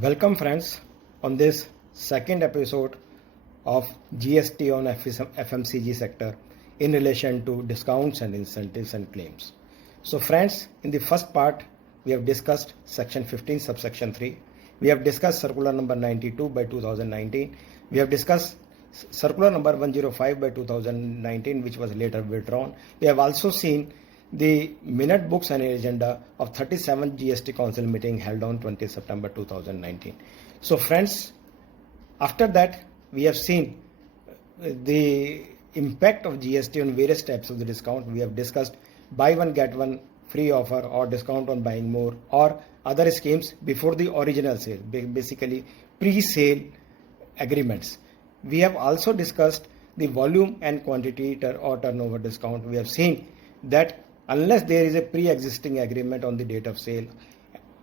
Welcome, friends, on this second episode of GST on FMCG sector in relation to discounts and incentives and claims. So, friends, in the first part, we have discussed section 15, subsection 3. We have discussed circular number 92 by 2019. We have discussed circular number 105 by 2019, which was later withdrawn. We have also seen the minute books and agenda of 37th GST Council meeting held on 20 September 2019. So friends, after that we have seen the impact of GST on various types of the discount. We have discussed buy one get one free offer or discount on buying more or other schemes before the original sale, basically pre-sale agreements. We have also discussed the volume and quantity or turnover discount. We have seen that unless there is a pre-existing agreement on the date of sale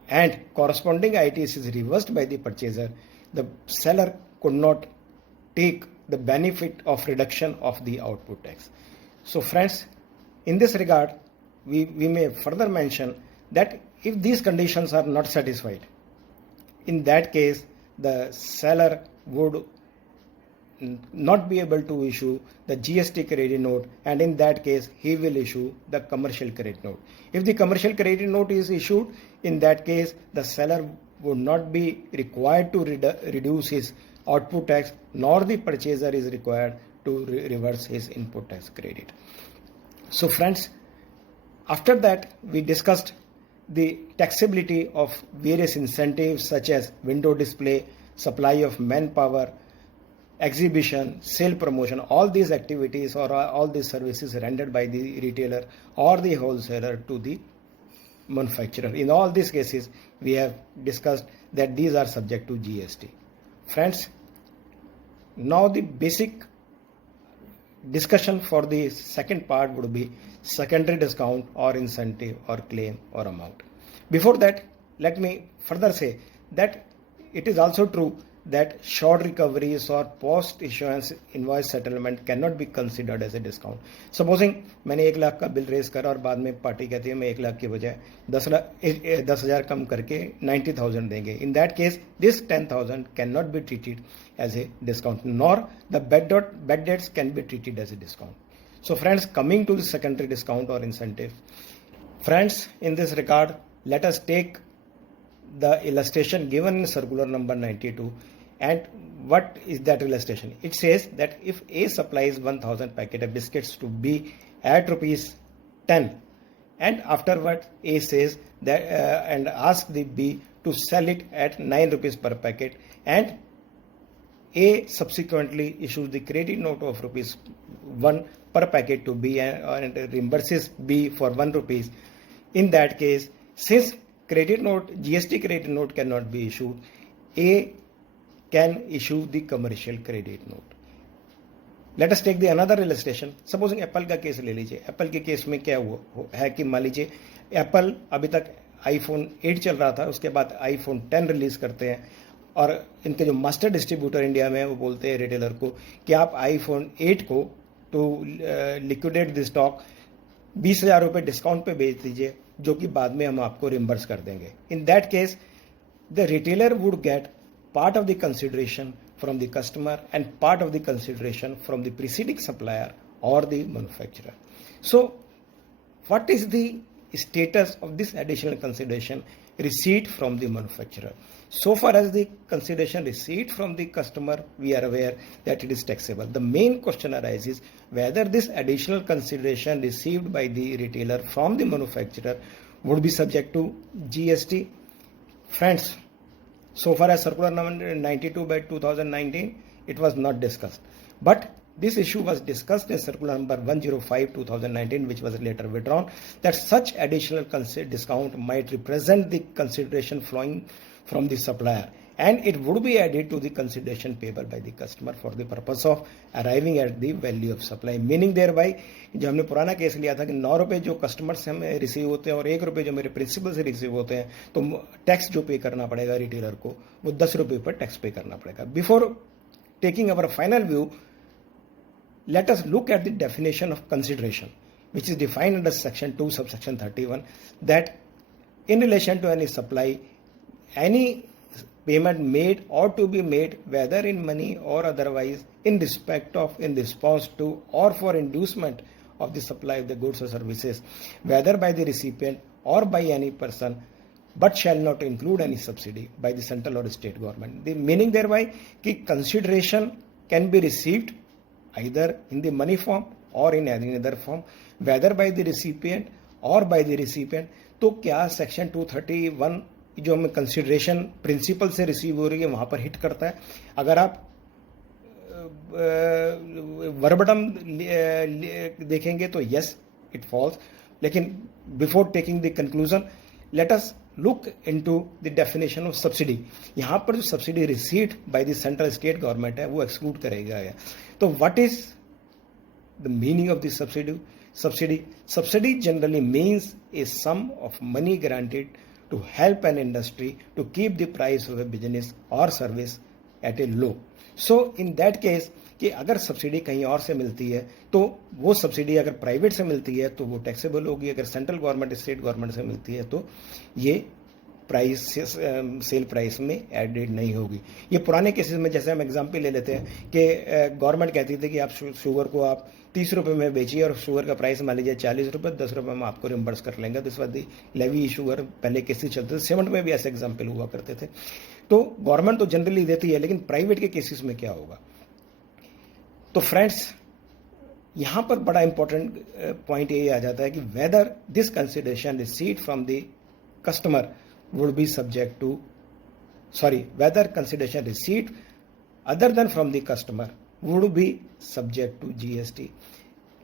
and corresponding ITS is reversed by the purchaser, the seller could not take the benefit of reduction of the output tax. So friends, in this regard, we may further mention that if these conditions are not satisfied, in that case, the seller would not be able to issue the GST credit note, and in that case he will issue the commercial credit note. If the commercial credit note is issued, in that case the seller would not be required to reduce his output tax, nor the purchaser is required to reverse his input tax credit. So friends, after that we discussed the taxability of various incentives such as window display, supply of manpower, exhibition, sale promotion. All these activities or all these services rendered by the retailer or the wholesaler to the manufacturer. In all these cases, we have discussed that these are subject to GST. Friends, now the basic discussion for the second part would be secondary discount or incentive or claim or amount. Before that, let me further say that it is also true that short recoveries or post issuance invoice settlement cannot be considered as a discount. Supposing मैंने 1 लाख का bill raise करा और बाद में party कहती है मैं 1 लाख की बजाय 10,000 कम करके 90,000 देंगे. In that case, this 10,000 cannot be treated as a discount, nor the bad debts can be treated as a discount. So friends, coming to the secondary discount or incentive, friends, in this regard, let us take the illustration given in circular number 92. And what is that illustration? It says that if A supplies 1000 packet of biscuits to B at rupees 10, and afterward A says that and asks the B to sell it at 9 rupees per packet, and A subsequently issues the credit note of rupees 1 per packet to B and reimburses B for 1 rupees. In that case, since GST credit note cannot be issued, A can issue the commercial credit note. Let us take the another illustration. Supposing Apple का case ले लीजिए. Apple के case में क्या हुआ है कि मान लीजिए Apple अभी तक iPhone 8 चल रहा था, उसके बाद iPhone 10 रिलीज करते हैं और इनके जो मास्टर डिस्ट्रीब्यूटर इंडिया में वो बोलते हैं रिटेलर को कि आप iPhone 8 को टू लिक्विडेट द स्टॉक 20,000 रुपये डिस्काउंट पे बेच दीजिए, जो कि बाद में हम आपको रिम्बर्स कर देंगे. In that case the retailer would get part of the consideration from the customer and part of the consideration from the preceding supplier or the manufacturer. So what is the status of this additional consideration received from the manufacturer? So far as the consideration received from the customer, we are aware that it is taxable. The main question arises whether this additional consideration received by the retailer from the manufacturer would be subject to GST. Friends, so far as circular number 92 by 2019, it was not discussed. But this issue was discussed in circular number 105 2019, which was later withdrawn, that such additional discount might represent the consideration flowing from the supplier, and it would be added to the consideration payable by the customer for the purpose of arriving at the value of supply. Meaning thereby, जो हमने पुराना case लिया था कि 9 रुपये जो customer से हमें रिसीव होते हैं और 1 रुपये जो मेरे प्रिंसिपल से रिसीव होते हैं, तो टैक्स जो पे करना पड़ेगा रिटेलर को वो 10 रुपये पर टैक्स पे करना पड़ेगा. Before taking our final view, let us look at the definition of consideration, which is defined under section 2 subsection 31, that in relation to any supply, any payment made or to be made whether in money or otherwise in response to or for inducement of the supply of the goods or services whether by the recipient or by any person but shall not include any subsidy by the central or state government. The meaning thereby कि consideration can be received either in the money form or in any other form whether by the recipient or by the recipient. तो क्या section 231 जो हमें consideration principal से receive हो रही है वहां पर हिट करता है? अगर आप वर्बटम देखेंगे तो यस इट फॉल्स, लेकिन before taking the conclusion let us look into the definition of subsidy. यहां पर जो subsidy received by the central state government है वो एक्सक्लूड करेगा. तो what is the meaning of the subsidy? Subsidy generally means a sum of money granted to help an industry to keep the price of a business or service at a low. So in that case कि अगर subsidy कहीं और से मिलती है तो वो subsidy अगर प्राइवेट से मिलती है तो वो टैक्सेबल होगी, अगर सेंट्रल गवर्नमेंट स्टेट गवर्नमेंट से मिलती है तो ये प्राइस सेल प्राइस में एडेड नहीं होगी. ये पुराने केसेस में जैसे हम एग्जांपल ले लेते हैं कि गवर्नमेंट कहती थी कि आप शुगर को आप 30 रुपये में बेचिए और शुगर का प्राइस मान लीजिए 40 रुपये, 10 रुपये में आपको रिम्बर्स कर लेंगे. This was the levy sugar. पहले केसेस चलते थे, 70 में भी ऐसे एग्जाम्पल हुआ करते थे. तो गवर्नमेंट तो जनरली देती है, लेकिन प्राइवेट के केसेस में क्या होगा? तो फ्रेंड्स यहां पर बड़ा इंपॉर्टेंट पॉइंट ये आ जाता है कि whether this consideration received from the customer would be subject to whether consideration received other than from the customer would be subject to GST.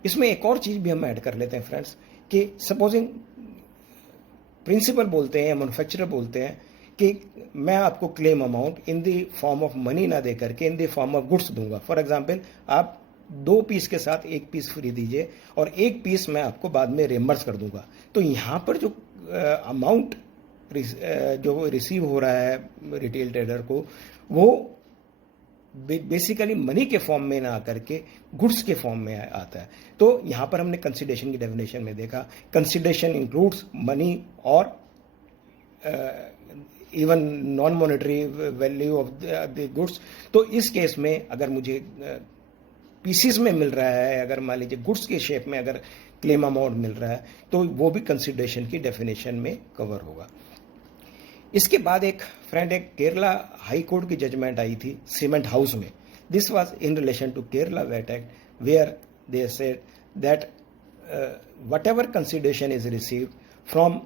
इसमें एक और चीज भी हम ऐड कर लेते हैं फ्रेंड्स कि सपोजिंग प्रिंसिपल बोलते हैं, मैन्युफैक्चरर बोलते हैं कि मैं आपको claim amount in the form of money ना दे करके in the form of goods दूंगा. फॉर एग्जाम्पल आप 2 पीस के साथ 1 पीस फ्री दीजिए और 1 पीस मैं आपको बाद में रिम्बर्स कर दूंगा. तो यहां पर जो अमाउंट जो रिसीव हो रहा है रिटेल ट्रेडर को वो बेसिकली मनी के फॉर्म में ना आकर के गुड्स के फॉर्म में आता है. तो यहां पर हमने कंसिडरेशन की डेफिनेशन में देखा कंसिडरेशन इंक्लूड्स मनी और even non monetary value of the goods. तो इस केस में अगर मुझे पीसीस में मिल रहा है, अगर मान लीजिए गुड्स के शेप में अगर क्लेम अमाउंट मिल रहा है तो वो भी कंसिडरेशन की डेफिनेशन में कवर होगा. इसके बाद एक केरला हाई कोर्ट की जजमेंट आई थी सीमेंट हाउस में. This was in relation to Kerala VAT act where they said that whatever consideration is received from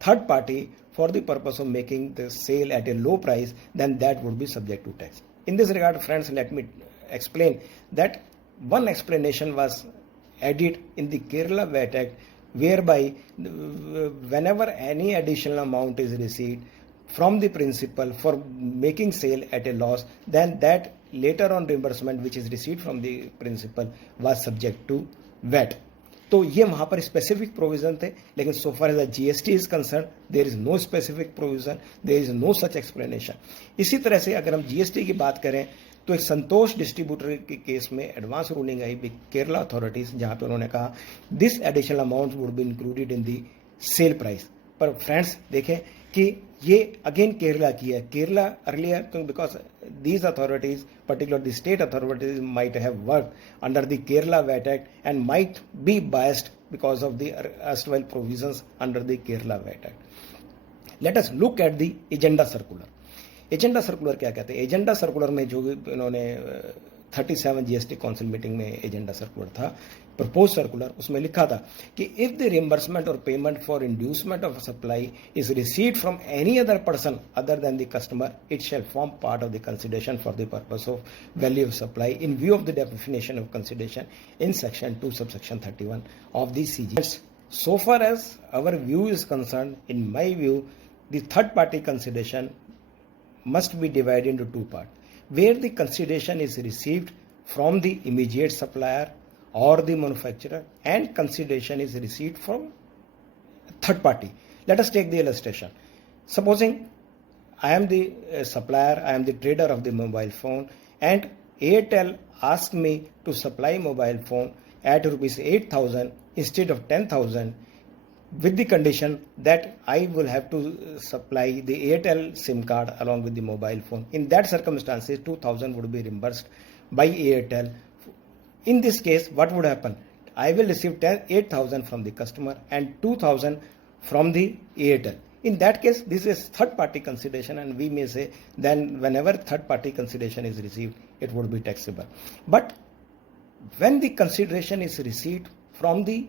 third party for the purpose of making the sale at a low price, then that would be subject to tax. In this regard, friends, let me explain that one explanation was added in the Kerala VAT Act whereby whenever any additional amount is received from the principal for making sale at a loss, then that later on reimbursement which is received from the principal was subject to VAT. तो ये वहां पर specific provision थे, लेकिन so far as GST is concern there is no specific provision, there is no such explanation. इसी तरह से अगर हम जीएसटी की बात करें तो एक संतोष डिस्ट्रीब्यूटर के केस में advance ruling I with Kerala authorities, जहां पे उन्होंने कहा this additional amount would be included in the sale price. पर फ्रेंड्स देखें कि ये अगेन केरला की है. Kerala earlier because these authorities, particularly the state authorities, might have worked under the Kerala VAT Act and might be biased because of the erstwhile provisions under the Kerala VAT Act. Let us look at the agenda circular. Agenda circular क्या कहते हैं? Agenda circular में जो इन्होंने 37 GST council meeting में agenda circular था, propose circular, उसमें लिखा था कि इफ द रिएम्बर्समेंट और payment for inducement of supply is received from any other person other than the customer, it shall form part of the consideration for the purpose of value of supply in view of the definition of consideration in section 2 subsection 31 of the CG. So far as our view is concerned, in my view, the third party consideration must be divided into 2 parts, where the consideration is received from the immediate supplier or the manufacturer and consideration is received from third party. Let us take the illustration. Supposing I am the supplier, I am the trader of the mobile phone, and Airtel asks me to supply mobile phone at rupees 8,000 instead of 10,000 with the condition that I will have to supply the Airtel SIM card along with the mobile phone. In that circumstances, 2000 would be reimbursed by Airtel. In this case, what would happen? I will receive 8,000 from the customer and 2,000 from the Airtel. In that case, this is third party consideration, and we may say then whenever third party consideration is received, it would be taxable. But when the consideration is received from the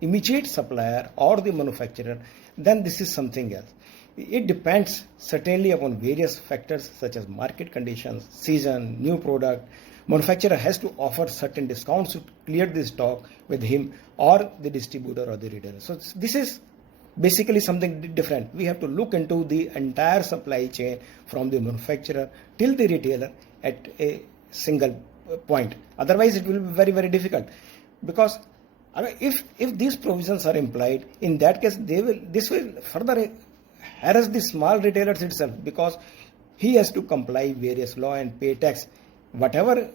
immediate supplier or the manufacturer, then this is something else. It depends certainly upon various factors such as market conditions, season, new product. Manufacturer has to offer certain discounts to clear the stock with him or the distributor or the retailer. So this is basically something different. We have to look into the entire supply chain from the manufacturer till the retailer at a single point. Otherwise, it will be very, very difficult, because if these provisions are implied, in that case this will further harass the small retailers itself, because he has to comply various law and pay tax. Whatever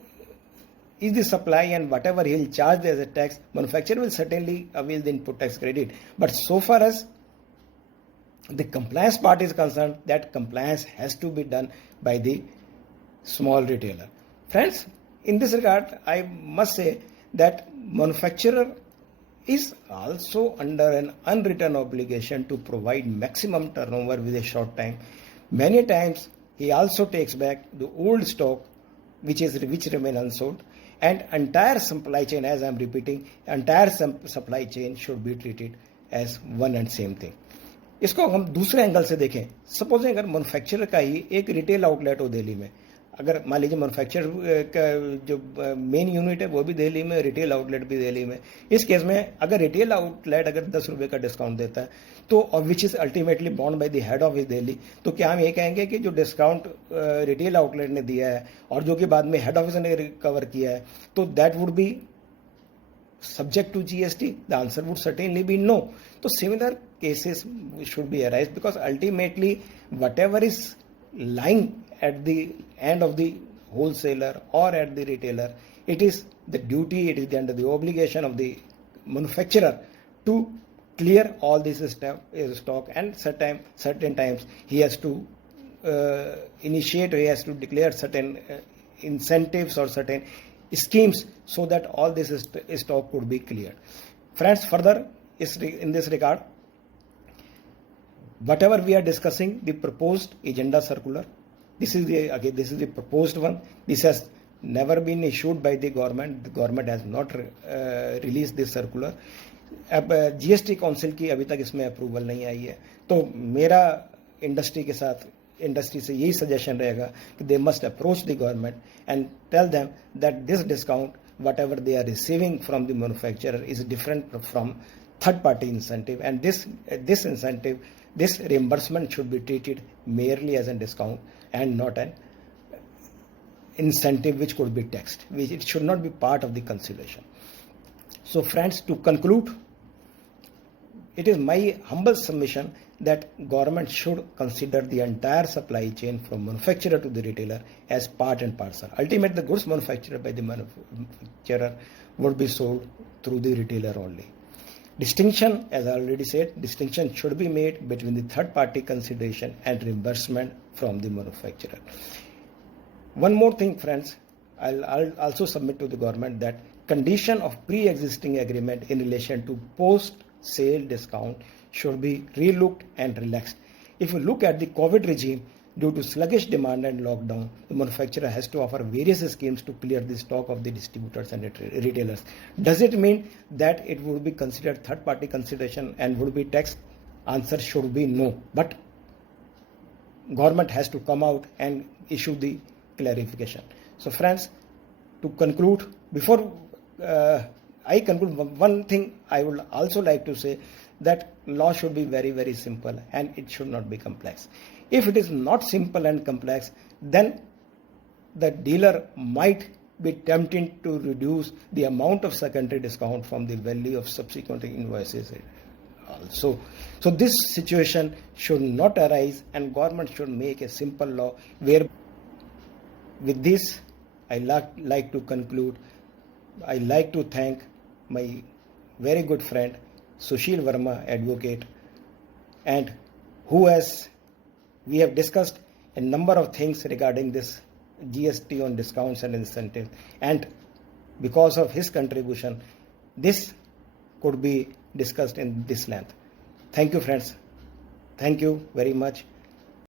is the supply and whatever he will charge as a tax, manufacturer will certainly avail the input tax credit. But so far as the compliance part is concerned, that compliance has to be done by the small retailer. Friends, in this regard, I must say that manufacturer is also under an unwritten obligation to provide maximum turnover with a short time. Many times he also takes back the old stock which remain unsold, and entire supply chain, as I am repeating, entire supply chain should be treated as one and same thing. इसको हम दूसरे angle से देखें. Suppose अगर manufacturer का ही एक retail outlet हो दिल्ली में, अगर मान लीजिए मैन्युफैक्चरर का जो मेन यूनिट है वो भी दिल्ली में, रिटेल आउटलेट भी दिल्ली में. इस केस में अगर रिटेल आउटलेट अगर 10 रुपये का डिस्काउंट देता है, तो which is ultimately bond by the head office Delhi, तो क्या हम ये कहेंगे कि जो डिस्काउंट रिटेल आउटलेट ने दिया है और जो कि बाद में हेड ऑफिस ने कवर किया है, तो that would be subject to GST? The answer would certainly be no. So similar cases should be arise, because ultimately whatever is lying at the end of the wholesaler or at the retailer, it is the duty, it is under the obligation of the manufacturer to clear all this stock, and certain times he has to initiate, he has to declare certain incentives or certain schemes so that all this stock could be cleared. Friends, further in this regard, whatever we are discussing, the proposed agenda circular, this is the proposed one. This has never been issued by the government. The government has not released this circular. अब GST council की अभी तक इसमें approval नहीं आई है, तो मेरा industry से यही सजेशन रहेगा कि they must approach the government and tell them that this discount whatever they are receiving from the manufacturer is different from third party incentive, and this incentive, this reimbursement should be treated merely as a discount and not an incentive which could be taxed. It should not be part of the consideration. So friends, to conclude, it is my humble submission that government should consider the entire supply chain from manufacturer to the retailer as part and parcel. Ultimately, the goods manufactured by the manufacturer would be sold through the retailer only. Distinction, as I already said, distinction should be made between the third party consideration and reimbursement from the manufacturer. One more thing, friends, I'll also submit to the government that condition of pre-existing agreement in relation to post-sale discount should be relooked and relaxed. If you look at the COVID regime, due to sluggish demand and lockdown, the manufacturer has to offer various schemes to clear the stock of the distributors and retailers. Does it mean that it would be considered third-party consideration and would be taxed? Answer should be no. But government has to come out and issue the clarification. So friends, to conclude, before I conclude, one thing I would also like to say, that law should be very, very simple and it should not be complex. If it is not simple and complex, then the dealer might be tempted to reduce the amount of secondary discount from the value of subsequent invoices also. So this situation should not arise, and government should make a simple law where. With this, I like to conclude. I like to thank my very good friend Sushil Verma, advocate, and we have discussed a number of things regarding this GST on discounts and incentives, and because of his contribution, this could be discussed in this length. Thank you, friends. Thank you very much.